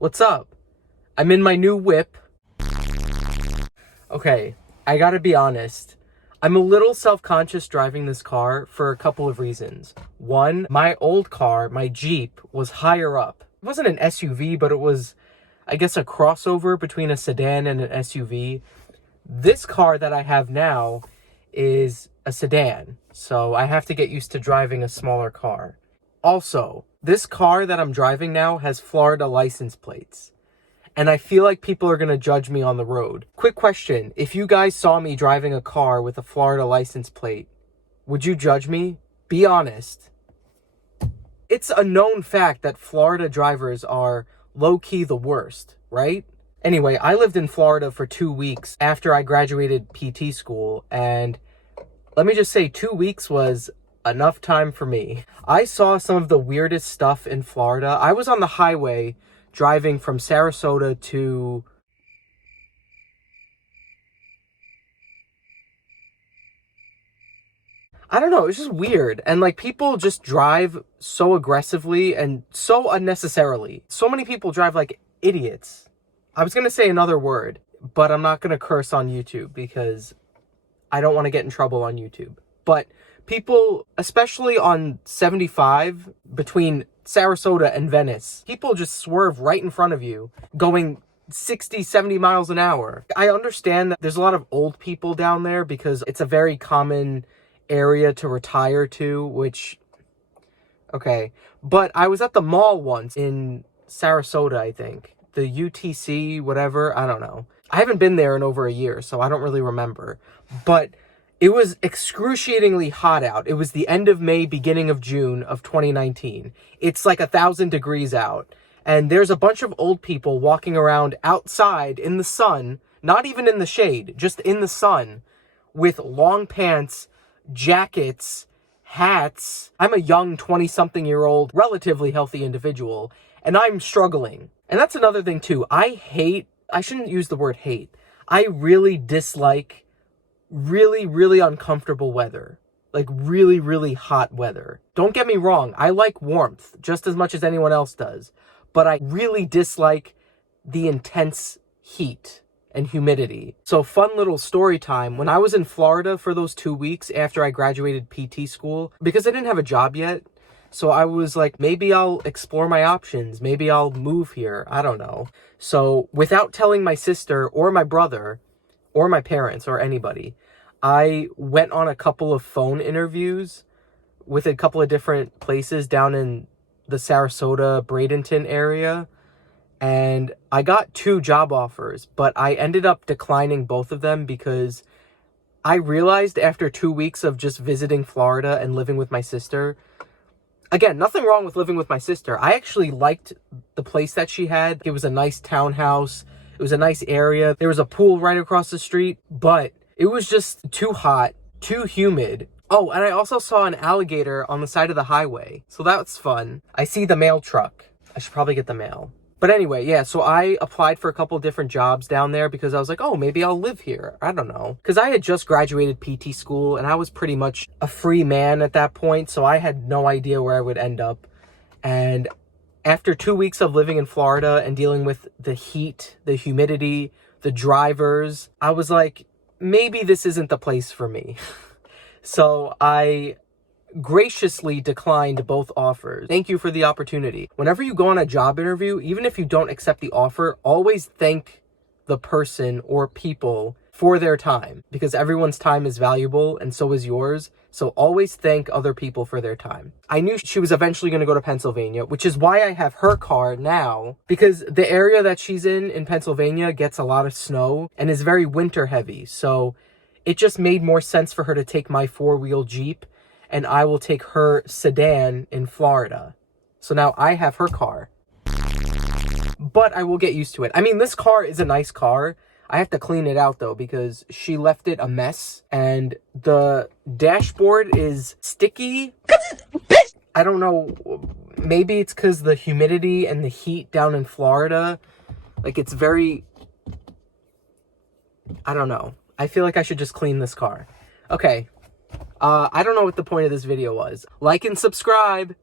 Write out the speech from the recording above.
What's up? I'm in my new whip. Okay, I gotta be honest. I'm a little self-conscious driving this car for a couple of reasons. One, my old car, my Jeep, was higher up. It wasn't an SUV, but it was, I guess, a crossover between a sedan and an SUV. This car that I have now is a sedan, so I have to get used to driving a smaller car. Also, this car that I'm driving now has Florida license plates. And I feel like people are going to judge me on the road. Quick question. If you guys saw me driving a car with a Florida license plate, would you judge me? Be honest. It's a known fact that Florida drivers are low-key the worst, right? Anyway, I lived in Florida for 2 weeks after I graduated PT school, and let me just say 2 weeks was enough time for me. I saw some of the weirdest stuff in Florida. I was on the highway driving from Sarasota to I don't know, it's just weird. And like people just drive so aggressively and so unnecessarily. So many people drive like idiots. I was going to say another word, but I'm not going to curse on YouTube because I don't want to get in trouble on YouTube. But people, especially on 75 between Sarasota and Venice, people just swerve right in front of you going 60, 70 miles an hour. I understand that there's a lot of old people down there because it's a very common area to retire to, which, okay. But I was at the mall once in Sarasota, I think. The UTC, whatever, I don't know. I haven't been there in over a year, so I don't really remember. But it was excruciatingly hot out. It was the end of May, beginning of June of 2019. It's like 1,000 degrees out. And there's a bunch of old people walking around outside in the sun, not even in the shade, just in the sun, with long pants, jackets, hats. I'm a young 20-something-year-old, relatively healthy individual, and I'm struggling. And that's another thing too. I shouldn't use the word hate. I really dislike really uncomfortable weather. Like really hot weather. Don't get me wrong, I like warmth just as much as anyone else does. But I really dislike the intense heat and humidity. So fun little story time. When I was in Florida for those 2 weeks after I graduated PT school, because I didn't have a job yet, so I was like, maybe I'll explore my options. Maybe I'll move here. I don't know. So without telling my sister or my brother or my parents or anybody, I went on a couple of phone interviews with a couple of different places down in the Sarasota, Bradenton area. And I got 2 job offers, but I ended up declining both of them because I realized after 2 weeks of just visiting Florida and living with my sister, again, nothing wrong with living with my sister. I actually liked the place that she had. It was a nice townhouse. It was a nice area. There was a pool right across the street, but it was just too hot, too humid. Oh, and I also saw an alligator on the side of the highway. So that's fun. I see the mail truck. I should probably get the mail. But anyway, yeah, so I applied for a couple different jobs down there because I was like, oh, maybe I'll live here. I don't know. Because I had just graduated PT school and I was pretty much a free man at that point. So I had no idea where I would end up. And after 2 weeks of living in Florida and dealing with the heat, the humidity, the drivers, I was like, maybe this isn't the place for me. So I graciously declined both offers. Thank you for the opportunity. Whenever you go on a job interview, even if you don't accept the offer, always thank the person or people for their time because everyone's time is valuable and so is yours. So always thank other people for their time. I knew she was eventually going to go to Pennsylvania, which is why I have her car now, because the area that she's in Pennsylvania gets a lot of snow and is very winter heavy. So it just made more sense for her to take my 4-wheel Jeep and I will take her sedan in Florida. So now I have her car. But I will get used to it. I mean, this car is a nice car. I have to clean it out though because she left it a mess and the dashboard is sticky. I don't know. Maybe it's because the humidity and the heat down in Florida. Like it's very, I don't know. I feel like I should just clean this car. Okay. I don't know what the point of this video was. Like and subscribe.